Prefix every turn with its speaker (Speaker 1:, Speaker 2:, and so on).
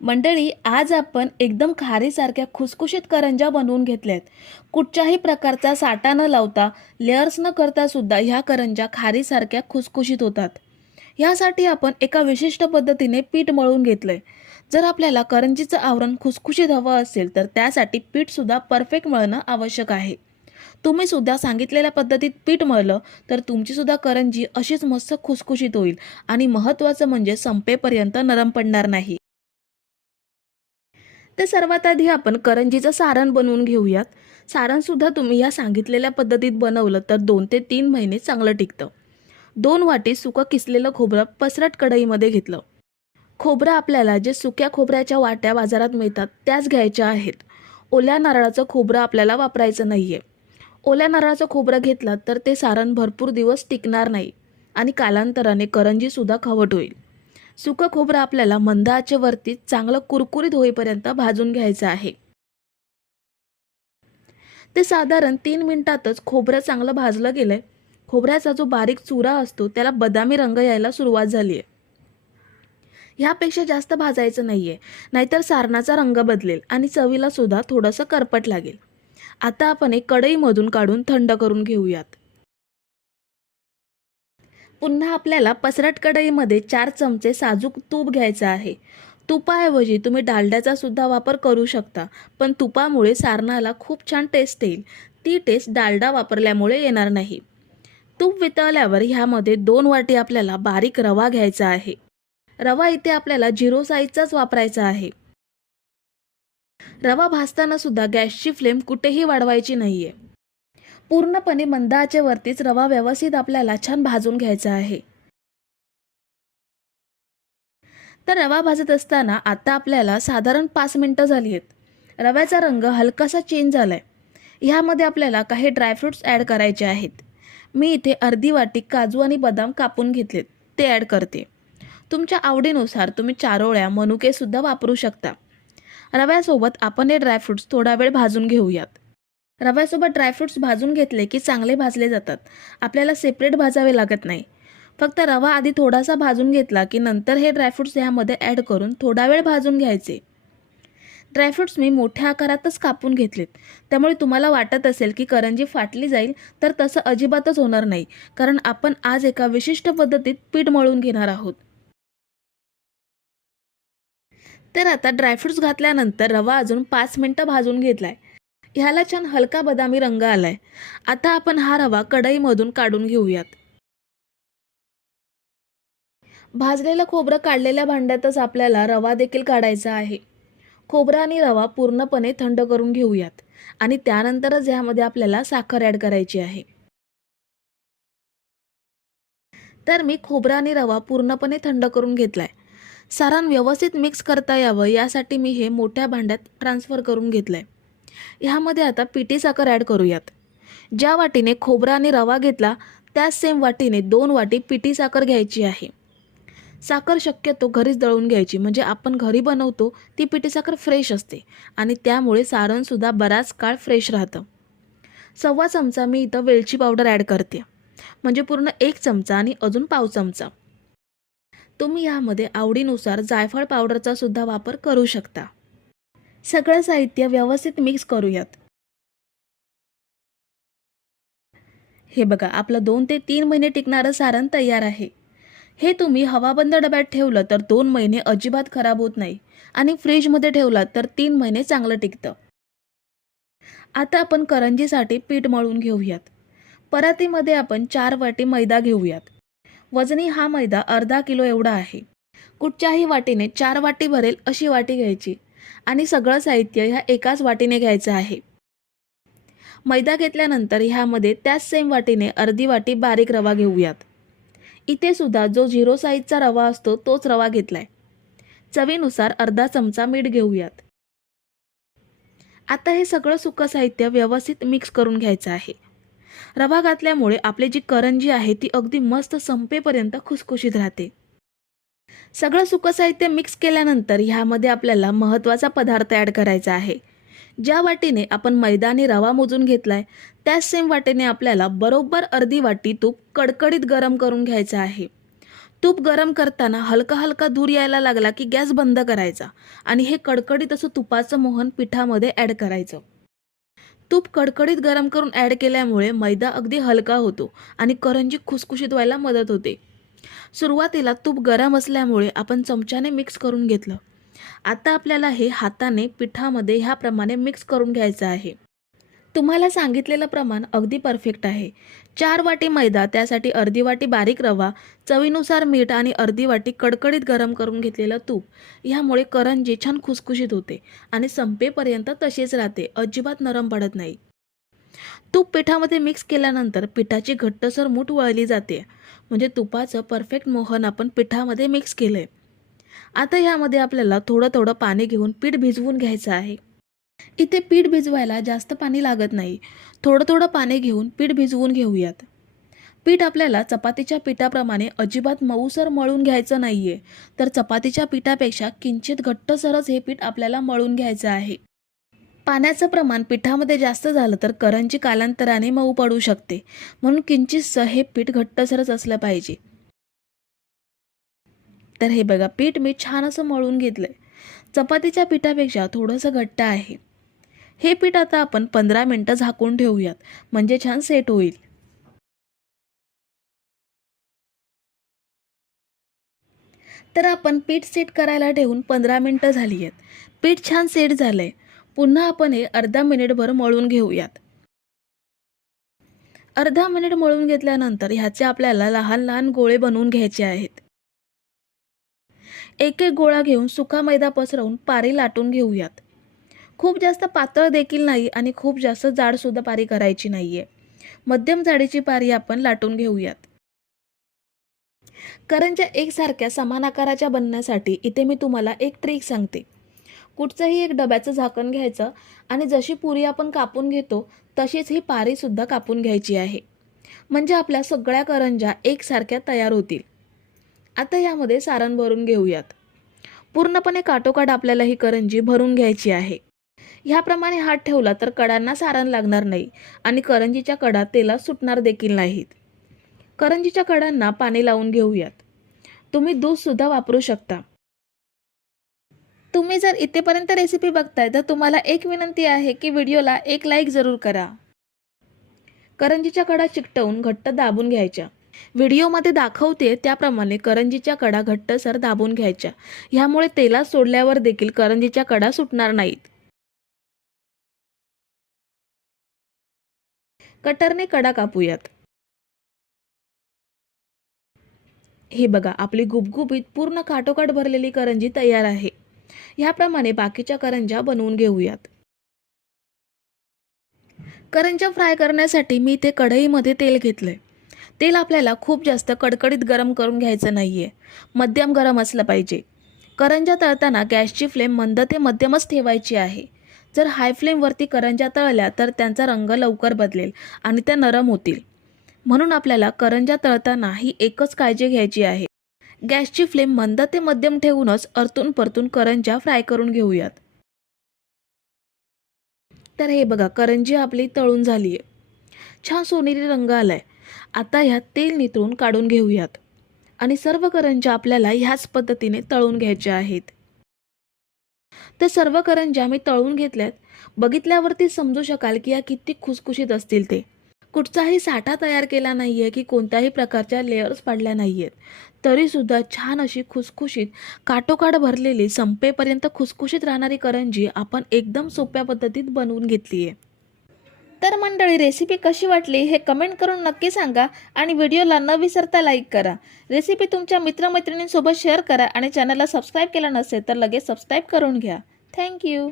Speaker 1: मंडळी आज आपण एकदम खारीसारख्या खुसखुशीत करंज्या बनवून घेतल्यात. कुठच्याही प्रकारचा साठा न लावता लेअर्स न करता सुद्धा ह्या करंज्या खारीसारख्या खुसखुशीत होतात. ह्यासाठी आपण एका विशिष्ट पद्धतीने पीठ मळून घेतलंय. जर आपल्याला करंजीचं आवरण खुसखुशीत हवं असेल तर त्यासाठी पीठसुद्धा परफेक्ट मळणं आवश्यक आहे. तुम्ही सुद्धा सांगितलेल्या पद्धतीत पीठ मळलं तर तुमची सुद्धा करंजी अशीच मस्त खुसखुशीत होईल आणि महत्त्वाचं म्हणजे संपेपर्यंत नरम पडणार नाही. तर सर्वात आधी आपण करंजीचं सारण बनवून घेऊयात. सारणसुद्धा तुम्ही या सांगितलेल्या पद्धतीत बनवलं तर दोन ते तीन महिने चांगलं टिकतं. दोन वाटी सुकं किसलेलं खोबरं पसरट कढईमध्ये घेतलं. खोबरं आपल्याला जे सुक्या खोबऱ्याच्या वाट्या बाजारात मिळतात त्याच घ्यायच्या आहेत. ओल्या नारळाचं खोबरं आपल्याला वापरायचं नाही आहे ओल्या नारळाचं खोबरं घेतलं तर ते सारण भरपूर दिवस टिकणार नाही आणि कालांतराने करंजीसुद्धा खवट होईल. सुकं खोबरं आपल्याला मंद आचेवरती चांगलं कुरकुरीत होईपर्यंत भाजून घ्यायचं आहे. ते साधारण तीन मिनिटातच खोबरं चांगलं भाजलं गेलं आहे खोबऱ्याचा जो बारीक चुरा असतो त्याला बदामी रंग यायला सुरुवात झाली आहे. ह्यापेक्षा जास्त भाजायचं नाही आहे नाहीतर सारणाचा रंग बदलेल आणि चवीला सुद्धा थोडंसं करपट लागेल. आता आपण एक कढईमधून काढून थंड करून घेऊयात. पुन्हा आपल्याला पसरट कढईमध्ये चार चमचे साजूक तूप घ्यायचं आहे. तुपाऐवजी तुम्ही डालड्याचा सुद्धा वापर करू शकता पण तुपामुळे सारणाला खूप छान टेस्ट येईल. ती टेस्ट डालडा वापरल्यामुळे येणार नाही. तूप वितळल्यावर ह्यामध्ये दोन वाटी आपल्याला बारीक रवा घ्यायचा आहे. रवा इथे आपल्याला झिरो साईजचाच वापरायचा आहे. रवा भाजताना सुद्धा गॅसची फ्लेम कुठेही वाढवायची नाहीये. पूर्णपणे मंद आचेवरतीच रवा व्यवस्थित आपल्याला छान भाजून घ्यायचा आहे. तर रवा भाजत असताना आता आपल्याला साधारण पाच मिनटं झाली आहेत. रव्याचा रंग हलकासा चेंज झाला आहे ह्यामध्ये आपल्याला काही ड्रायफ्रुट्स ॲड करायचे आहेत. मी इथे अर्धी वाटी काजू आणि बदाम कापून घेतलेत. ते ॲड करते. तुमच्या आवडीनुसार तुम्ही चारोळ्या मनुकेसुद्धा वापरू शकता. रव्यासोबत आपण हे ड्रायफ्रुट्स थोडा वेळ भाजून घेऊयात. रव्यासोबत ड्रायफ्रुट्स भाजून घेतले की चांगले भाजले जातात. आपल्याला सेपरेट भाजावे लागत नाही. फक्त रवा आधी थोडासा भाजून घेतला की नंतर हे ड्रायफ्रुट्स ह्यामध्ये ॲड करून थोडा वेळ भाजून घ्यायचे. ड्रायफ्रुट्स मी मोठ्या आकारातच कापून घेतलेत. त्यामुळे तुम्हाला वाटत असेल की करंजी फाटली जाईल तर तसं अजिबातच होणार नाही कारण आपण आज एका विशिष्ट पद्धतीत पीठ मळून घेणार आहोत. तर आता ड्रायफ्रुट्स घातल्यानंतर रवा अजून पाच मिनटं भाजून घेतला आहे ह्याला छान हलका बदामी रंग आलाय. आता आपण हा रवा कढईमधून काढून घेऊयात. भाजलेलं खोबरं काढलेल्या भांड्यातच आपल्याला रवा देखील काढायचा आहे. खोबरं आणि रवा पूर्णपणे थंड करून घेऊयात आणि त्यानंतरच ह्यामध्ये आपल्याला साखर ॲड करायची आहे. तर मी खोबरं आणि रवा पूर्णपणे थंड करून घेतलाय. सारण व्यवस्थित मिक्स करता यावं यासाठी मी हे मोठ्या भांड्यात ट्रान्सफर करून घेतलं आहे ह्यामध्ये आता पिठी साखर ॲड करूयात. ज्या वाटीने खोबरा आणि रवा घेतला त्याच सेम वाटीने दोन वाटी पिठी साखर घ्यायची आहे. साखर शक्यतो घरीच दळून घ्यायची म्हणजे आपण घरी बनवतो ती पिठी साखर फ्रेश असते आणि त्यामुळे सारणसुद्धा बराच काळ फ्रेश राहतं. सव्वा चमचा मी इथं वेलची पावडर ॲड करते. म्हणजे पूर्ण एक चमचा आणि अजून पाव चमचा. तुम्ही यामध्ये आवडीनुसार जायफळ पावडरचा सुद्धा वापर करू शकता. सगळं साहित्य व्यवस्थित मिक्स करूयात. हे बघा आपलं दोन ते तीन महिने टिकणारं सारण तयार आहे. हे तुम्ही हवाबंद डब्यात ठेवलं तर दोन महिने अजिबात खराब होत नाही आणि फ्रीजमध्ये ठेवलं तर तीन महिने चांगलं टिकतं. आता आपण करंजीसाठी पीठ मळून घेऊयात. परातीमध्ये आपण चार वाटी मैदा घेऊयात. वजनी हा मैदा अर्धा किलो एवढा आहे. कुठच्याही वाटीने चार वाटी भरेल अशी वाटी घ्यायची. आणि सगळं साहित्य ह्या एकाच वाटीने घ्यायचं आहे. मैदा घेतल्यानंतर ह्यामध्ये त्याच सेम वाटीने अर्धी वाटी बारीक रवा घेऊयात. इथे सुद्धा जो झिरो साईजचा रवा असतो तोच रवा घेतलाय. चवीनुसार अर्धा चमचा मीठ घेऊयात. आता हे सगळं सुकं साहित्य व्यवस्थित मिक्स करून घ्यायचं आहे. रवा घातल्यामुळे आपली जी करंजी आहे ती अगदी मस्त संपेपर्यंत खुसखुशीत राहते. सगळं सुखसाहित्य मिक्स केल्यानंतर ह्यामध्ये आपल्याला महत्त्वाचा पदार्थ ॲड करायचा आहे. ज्या वाटीने आपण मैदानी रवा मोजून घेतलाय त्याच सेम वाटीने आपल्याला बरोबर अर्धी वाटी तूप कडकडीत गरम करून घ्यायचं आहे. तूप गरम करताना हलका हलका धूर यायला लागला की गॅस बंद करायचा आणि हे कडकडीत असं तुपाचं मोहन पिठामध्ये ॲड करायचं. तूप कडकडीत गरम करून ॲड केल्यामुळे मैदा अगदी हलका होतो आणि करंजी खुसखुशीत व्हायला मदत होते. सुरुवातीला तूप गरम असल्यामुळे आपण चमच्याने मिक्स करून घेतलं. आता आपल्याला हे हाताने पिठामध्ये ह्याप्रमाणे मिक्स करून घ्यायचं आहे. तुम्हाला सांगितलेलं प्रमाण अगदी परफेक्ट आहे. चार वाटी मैदा त्यासाठी अर्धी वाटी बारीक रवा चवीनुसार मीठ आणि अर्धी वाटी कडकडीत गरम करून घेतलेलं तूप. ह्यामुळे करंजी छान खुसखुशीत होते आणि संपेपर्यंत तशीच राहते. अजिबात नरम पडत नाही. तूप पिठामध्ये मिक्स केल्यानंतर पिठाची घट्टसर मूठ वळली जाते. म्हणजे तुपाचं परफेक्ट मोहन आपण पिठामध्ये मिक्स केलं आहे आता ह्यामध्ये आपल्याला थोडं थोडं पाणी घेऊन पीठ भिजवून घ्यायचं आहे. इथे पीठ भिजवायला जास्त पाणी लागत नाही. थोडं थोडं पाणी घेऊन पीठ भिजवून घेऊयात. पीठ आपल्याला चपातीच्या पिठाप्रमाणे अजिबात मऊसर मळून घ्यायचं नाही आहे तर चपातीच्या पिठापेक्षा किंचित घट्टसरच हे पीठ आपल्याला मळून घ्यायचं आहे. पाण्याचं प्रमाण पिठामध्ये जास्त झालं तर करंजी कालांतराने मऊ पडू शकते. म्हणून किंचितसं हे पीठ घट्टसरच असलं पाहिजे. तर हे बघा पीठ मी छान असं मळून घेतलंय. चपातीच्या पिठापेक्षा थोडंसं घट्ट आहे. हे पीठ आता आपण पंधरा मिनटं झाकून ठेवूयात. म्हणजे छान सेट होईल. तर आपण पीठ सेट करायला ठेवून पंधरा मिनटं झाली आहेत. पीठ छान सेट झालंय. पुन्हा आपण हे अर्धा मिनिटभर मळून घेऊयात. अर्धा मिनिट मळून घेतल्यानंतर ह्याचे आपल्याला लहान लहान गोळे बनवून घ्यायचे आहेत. एक एक गोळा घेऊन सुका मैदा पसरवून पारी लाटून घेऊयात. खूप जास्त पातळ देखील नाही आणि खूप जास्त जाडसुद्धा पारी करायची नाही आहे मध्यम जाडीची पारी आपण लाटून घेऊयात. करंच्या एकसारख्या समान आकाराच्या बनण्यासाठी इथे मी तुम्हाला एक ट्रिक सांगते. कुठचंही एक डब्याचं झाकण घ्यायचं आणि जशी पुरी आपण कापून घेतो तशीच ही पारीसुद्धा कापून घ्यायची आहे. म्हणजे आपल्या सगळ्या करंज्या एकसारख्या तयार होतील. आता यामध्ये सारण भरून घेऊयात. पूर्णपणे काटोकाट आपल्याला ही करंजी भरून घ्यायची आहे. ह्याप्रमाणे हात ठेवला तर कडांना सारण लागणार नाही आणि करंजीच्या कडा तेला सुटणार देखील नाहीत. करंजीच्या कडांना पाणी लावून घेऊयात. तुम्ही दूधसुद्धा वापरू शकता. तुम्ही जर इथेपर्यंत रेसिपी बघताय तर तुम्हाला एक विनंती आहे की व्हिडिओला एक लाईक जरूर करा. करंजीच्या कडा चिकटवून घट्ट दाबून घ्यायच्या. व्हिडिओमध्ये दाखवते त्याप्रमाणे करंजीच्या कडा घट्टसर दाबून घ्यायच्या. ह्यामुळे तेलात सोडल्यावर देखील करंजीच्या कडा सुटणार नाहीत. कटरने कडा कापूयात. हे बघा आपली गुबगुबीत पूर्ण काटोकाट भरलेली करंजी तयार आहे. ह्याप्रमाणे बाकीच्या करंज्या बनवून घेऊयात. करंज्या फ्राय करण्यासाठी मी इथे कढईमध्ये तेल घेतलंय. तेल आपल्याला खूप जास्त कडकडीत गरम करून घ्यायचं नाही आहे मध्यम गरम असलं पाहिजे. करंज्या तळताना गॅसची फ्लेम मंद ते मध्यमच ठेवायची आहे. जर हाय फ्लेमवरती करंज्या तळल्या तर त्यांचा रंग लवकर बदलेल आणि त्या नरम होतील. म्हणून आपल्याला करंज्या तळताना ही एकच काळजी घ्यायची आहे. गॅसची फ्लेम मंद ते मध्यम ठेवूनच अर्तून परतून करंज्या फ्राय करून घेऊयात. तर हे बघा करंजी आपली तळून झाली आहे छान सोनेरी रंग आलाय. आता ह्यात तेल नितळून काढून घेऊयात. आणि सर्व करंज्या आपल्याला ह्याच पद्धतीने तळून घ्यायच्या आहेत. तर सर्व करंज्या मी तळून घेतल्यात. बघितल्यावरती समजू शकाल की या किती खुसखुशीत असतील ते. कुठचाही साठा तयार केला नाही आहे की कोणत्याही प्रकारच्या लेअर्स पडल्या नाही आहेत तरीसुद्धा छान अशी खुसखुशीत काटोकाट भरलेली संपेपर्यंत खुसखुशीत राहणारी करंजी आपण एकदम सोप्या पद्धतीत बनवून घेतली आहे तर मंडळी रेसिपी कशी वाटली हे कमेंट करून नक्की सांगा आणि व्हिडिओला न विसरता लाईक करा. रेसिपी तुमच्या मित्रमैत्रिणींसोबत शेअर करा आणि चॅनलला सबस्क्राईब केला नसेल तर लगेच सबस्क्राईब करून घ्या. थँक्यू